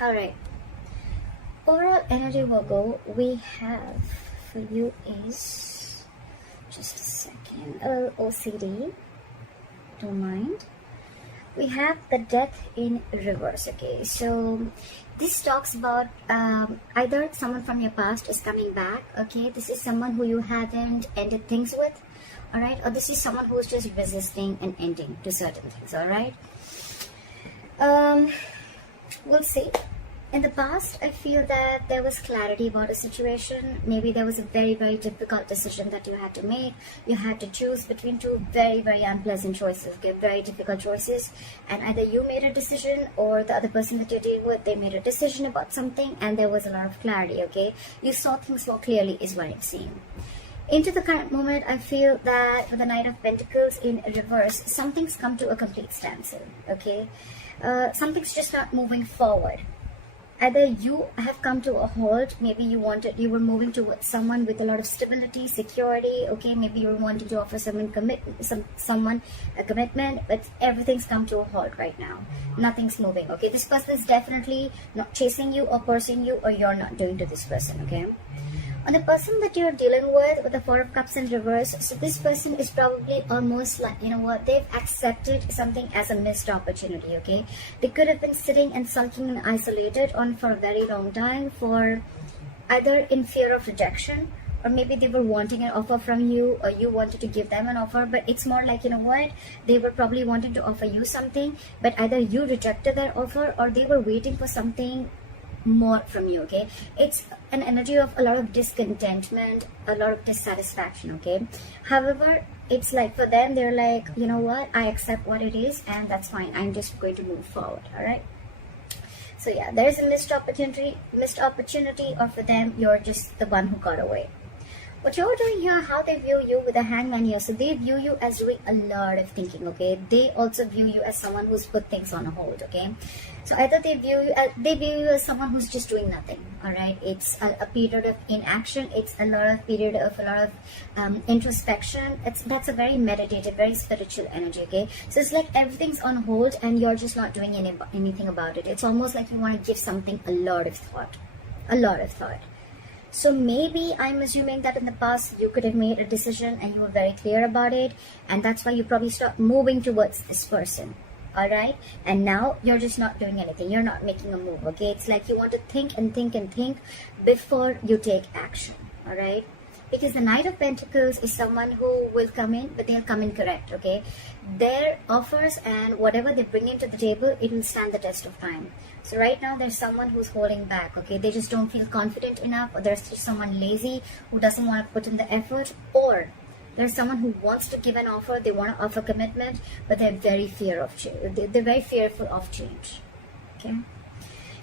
All right. Overall energy, Virgo, we have for you is just a second. OCD. Don't mind. We have the death in reverse. Okay, so this talks about either someone from your past is coming back. Okay, this is someone who you haven't ended things with. All right, or this is someone who's just resisting an ending to certain things. All right. We'll see. In the past, I feel that there was clarity about a situation. Maybe there was a very, very difficult decision that you had to make. You had to choose between two very, very unpleasant choices, okay? Very difficult choices. And either you made a decision or the other person that you're dealing with, they made a decision about something and there was a lot of clarity, okay? You saw things more clearly is what I'm seeing. Into the current moment, I feel that with the Knight of Pentacles in reverse, something's come to a complete standstill, okay? Something's just not moving forward. Either you have come to a halt, maybe you were moving towards someone with a lot of stability, security, okay, maybe you were wanting to offer someone a commitment, but everything's come to a halt right now. Nothing's moving, okay? This person is definitely not chasing you or pursuing you, or you're not doing to this person, okay? On the person that you're dealing with the Four of Cups in reverse, so this person is probably almost like, you know what, they've accepted something as a missed opportunity, okay? They could have been sitting and sulking and isolated on for a very long time, for either in fear of rejection, or maybe they were wanting an offer from you, or you wanted to give them an offer, but it's more like, you know what, they were probably wanting to offer you something, but either you rejected their offer or they were waiting for something more from you, okay? It's an energy of a lot of discontentment, a lot of dissatisfaction, okay? However, it's like for them, they're like, you know what, I accept what it is and that's fine, I'm just going to move forward. All right, so yeah, there's a missed opportunity, or for them, you're just the one who got away. What you're doing here, how they view you with the Hangman here, so they view you as doing a lot of thinking, okay? They also view you as someone who's put things on hold, okay? So either they view you as someone who's just doing nothing, all right? It's a period of inaction. It's a period of a lot of introspection. That's a very meditative, very spiritual energy, okay? So it's like everything's on hold and you're just not doing anything about it. It's almost like you want to give something a lot of thought. So maybe I'm assuming that in the past you could have made a decision and you were very clear about it, and that's why you probably start moving towards this person. All right, and now you're just not doing anything, you're not making a move, okay? It's like you want to think and think and think before you take action. All right, because the Knight of Pentacles is someone who will come in, but they'll come in correct, okay? Their offers and whatever they bring into the table, it will stand the test of time. So right now there's someone who's holding back, okay? They just don't feel confident enough, or there's just someone lazy who doesn't want to put in the effort, or there's someone who wants to give an offer, they want to offer commitment, but they're very they're very fearful of change, okay?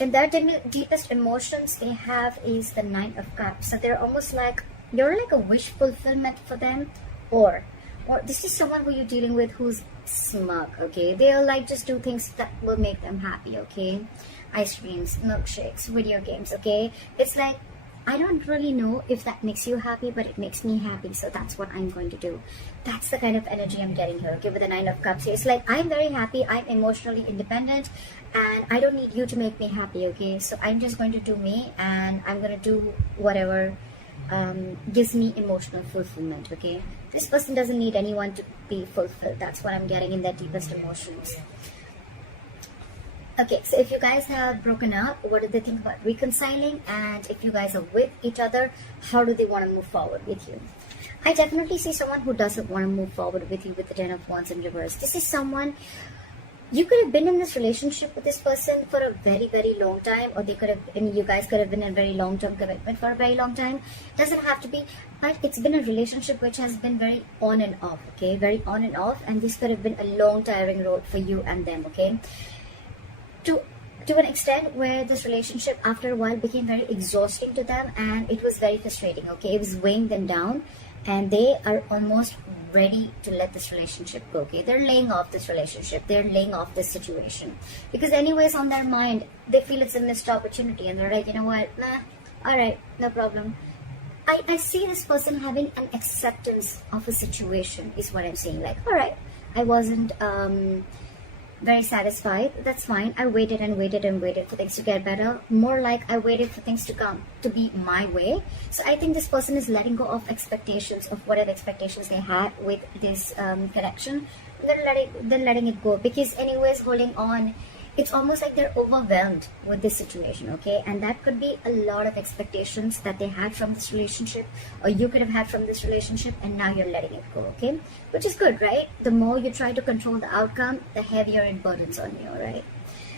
And their deepest emotions they have is the Nine of Cups. So they're almost like, you're like a wish fulfillment for them, or this is someone who you're dealing with who's smug, okay? They'll like just do things that will make them happy, okay? Ice creams, milkshakes, video games, okay? It's like, I don't really know if that makes you happy, but it makes me happy, so that's what I'm going to do. That's the kind of energy I'm getting here, okay, with the Nine of Cups. It's like, I'm very happy, I'm emotionally independent, and I don't need you to make me happy, okay? So I'm just going to do me, and I'm going to do whatever gives me emotional fulfillment, okay? This person doesn't need anyone to be fulfilled. That's what I'm getting in their deepest emotions. Okay, so if you guys have broken up, what do they think about reconciling? And if you guys are with each other, how do they want to move forward with you? I definitely see someone who doesn't want to move forward with you with the Ten of Wands in reverse. This is someone, you could have been in this relationship with this person for a very, very long time, or you guys could have been in a very long-term commitment for a very long time. Doesn't have to be, but it's been a relationship which has been very on and off, okay? Very on and off, and this could have been a long, tiring road for you and them, okay? To an extent where this relationship after a while became very exhausting to them, and it was very frustrating, okay? It was weighing them down, and they are almost ready to let this relationship go, okay? They're laying off this relationship, they're laying off this situation, because anyways on their mind they feel it's a missed opportunity, and they're like, you know what, nah, all right, no problem. I see this person having an acceptance of a situation is what I'm saying. Like, all right, I wasn't very satisfied. That's fine. I waited and waited and waited for things to get better. More like I waited for things to come to be my way. So I think this person is letting go of expectations, of whatever expectations they had with this connection. They're letting it go, because anyways, holding on, it's almost like they're overwhelmed with this situation, okay? And that could be a lot of expectations that they had from this relationship, or you could have had from this relationship, and now you're letting it go, okay? Which is good, right? The more you try to control the outcome, the heavier it burdens on you, right?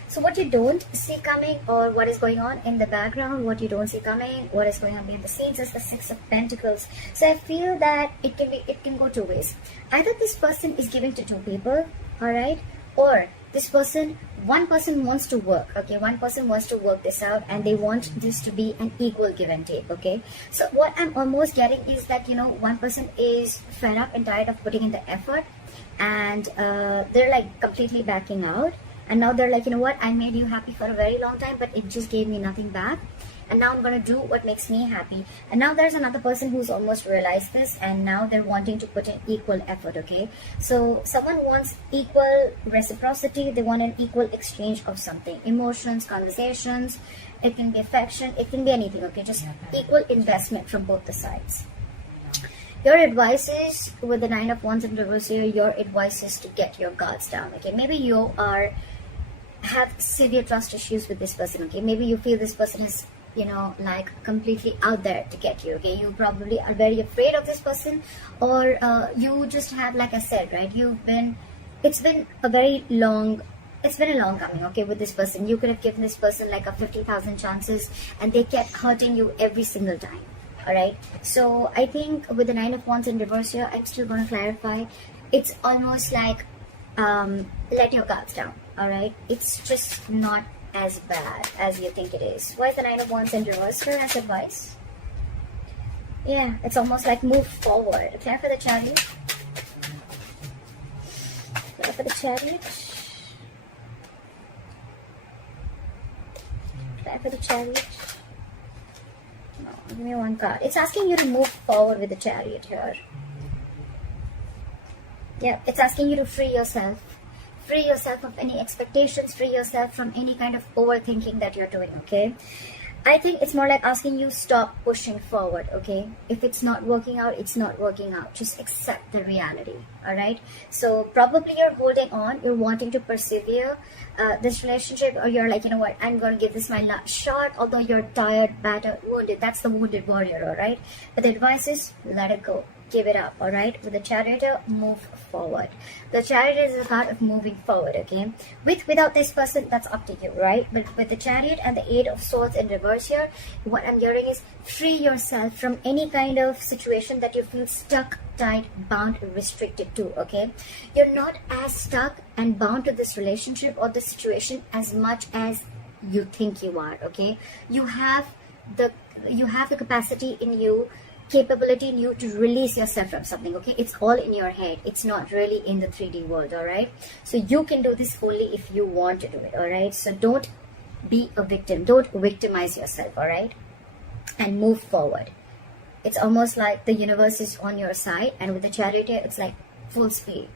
So what you don't see coming, or what is going on in the background, what you don't see coming, what is going on behind the scenes, is the Six of Pentacles. So I feel that it can go two ways. Either this person is giving to two people, all right, or this person, one person wants to work, okay? One person wants to work this out, and they want this to be an equal give and take, okay? So what I'm almost getting is that, you know, one person is fed up and tired of putting in the effort, and they're like completely backing out. And now they're like, you know what, I made you happy for a very long time, but it just gave me nothing back. And now I'm going to do what makes me happy. And now there's another person who's almost realized this, and now they're wanting to put in equal effort, okay? So someone wants equal reciprocity. They want an equal exchange of something. Emotions, conversations. It can be affection. It can be anything, okay? Just equal investment from both the sides. Your advice is, with the Nine of Wands in reverse here, your advice is to get your guards down, okay? Maybe you have severe trust issues with this person, okay? Maybe you feel this person is, you know, like completely out there to get you, okay? You probably are very afraid of this person, or you just have, like I said, right, it's been a long coming, okay, with this person. You could have given this person like a 50,000 chances, and they kept hurting you every single time, all right? So I think with the Nine of Wands in reverse here, I'm still going to clarify. It's almost like let your guards down, all right? It's just not as bad as you think it is. Why is the Nine of Wands in reverse here as advice? Yeah, it's almost like move forward. Clear for the Chariot. Clear for the Chariot. Clear for the Chariot. No, give me one card. It's asking you to move forward with the Chariot here. Yeah, it's asking you to free yourself. Free yourself of any expectations, free yourself from any kind of overthinking that you're doing, okay? I think it's more like asking you stop pushing forward, okay? If it's not working out, it's not working out. Just accept the reality, all right? So probably you're holding on, you're wanting to persevere this relationship, or you're like, you know what, I'm going to give this my last shot, although you're tired, battered, wounded. That's the wounded warrior, all right? But the advice is let it go. Give it up, all right? With the Chariot, move forward. The Chariot is a card of moving forward, okay? Without this person, that's up to you, right? But with the Chariot and the Eight of Swords in reverse here, what I'm hearing is free yourself from any kind of situation that you feel stuck, tied, bound, restricted to, okay? You're not as stuck and bound to this relationship or this situation as much as you think you are, okay? You have the capacity in you, capability in you to release yourself from something, okay? It's all in your head. It's not really in the 3D world, all right? So you can do this only if you want to do it, all right? So don't be a victim. Don't victimize yourself, all right? And move forward. It's almost like the universe is on your side, and with the Chariot, it's like full speed.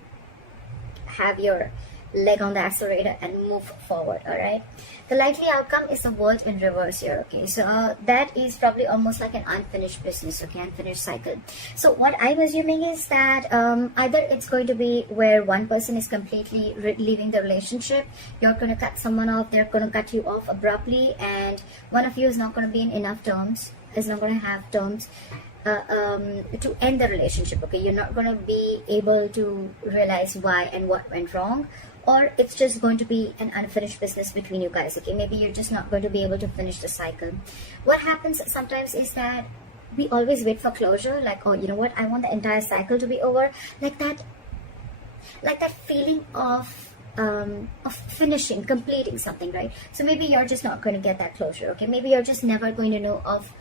Have your leg on the accelerator and move forward, all right? The likely outcome is the World in reverse here, okay? So that is probably almost like an unfinished business, okay? Unfinished cycle. So what I'm assuming is that either it's going to be where one person is completely leaving the relationship, you're going to cut someone off, they're going to cut you off abruptly, and one of you is not going to be in enough terms, is not going to have terms to end the relationship, okay? You're not going to be able to realize why and what went wrong, or it's just going to be an unfinished business between you guys, okay? Maybe you're just not going to be able to finish the cycle. What happens sometimes is that we always wait for closure, like, oh, you know what, I want the entire cycle to be over, like that feeling of finishing, completing something, right? So maybe you're just not going to get that closure, okay? Maybe you're just never going to know of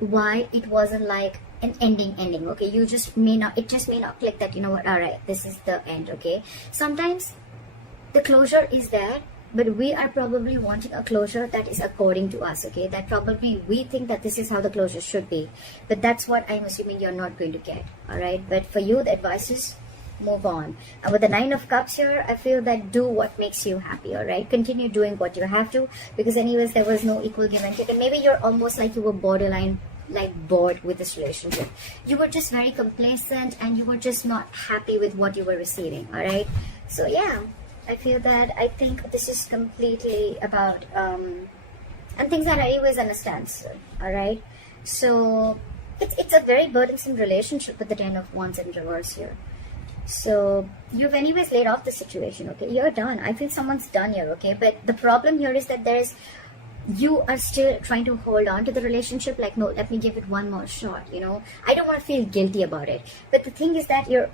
why it wasn't like an ending, okay? It just may not click that, you know what, all right, this is the end, okay? Sometimes the closure is there, but we are probably wanting a closure that is according to us, okay? That probably we think that this is how the closure should be, but that's what I'm assuming you're not going to get, all right? But for you, the advice is move on. And with the Nine of Cups here, I feel that do what makes you happy, all right? Continue doing what you have to, because anyways, there was no equal give and take. And maybe you're almost like you were borderline like bored with this relationship. You were just very complacent and you were just not happy with what you were receiving, all right? So yeah, I feel that I think this is completely about and things are anyways on a standstill, all right? So it's a very burdensome relationship with the Ten of Wands in reverse here. So you've anyways laid off the situation, okay? You're done. I feel someone's done here, okay? But the problem here is that you are still trying to hold on to the relationship, like, no, let me give it one more shot, you know? I don't want to feel guilty about it. But the thing is that you're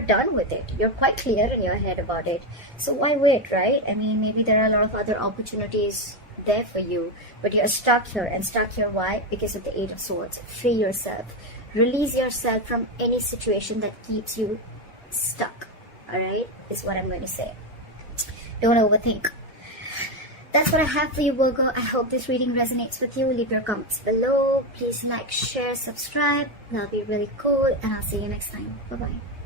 done with it. You're quite clear in your head about it. So why wait, right? I mean, maybe there are a lot of other opportunities there for you, but you're stuck here. And stuck here, why? Because of the Eight of Swords. Free yourself. Release yourself from any situation that keeps you stuck, all right? Is what I'm going to say. Don't overthink. That's what I have for you, Virgo. I hope this reading resonates with you. Leave your comments below. Please like, share, subscribe. That'll be really cool. And I'll see you next time. Bye-bye.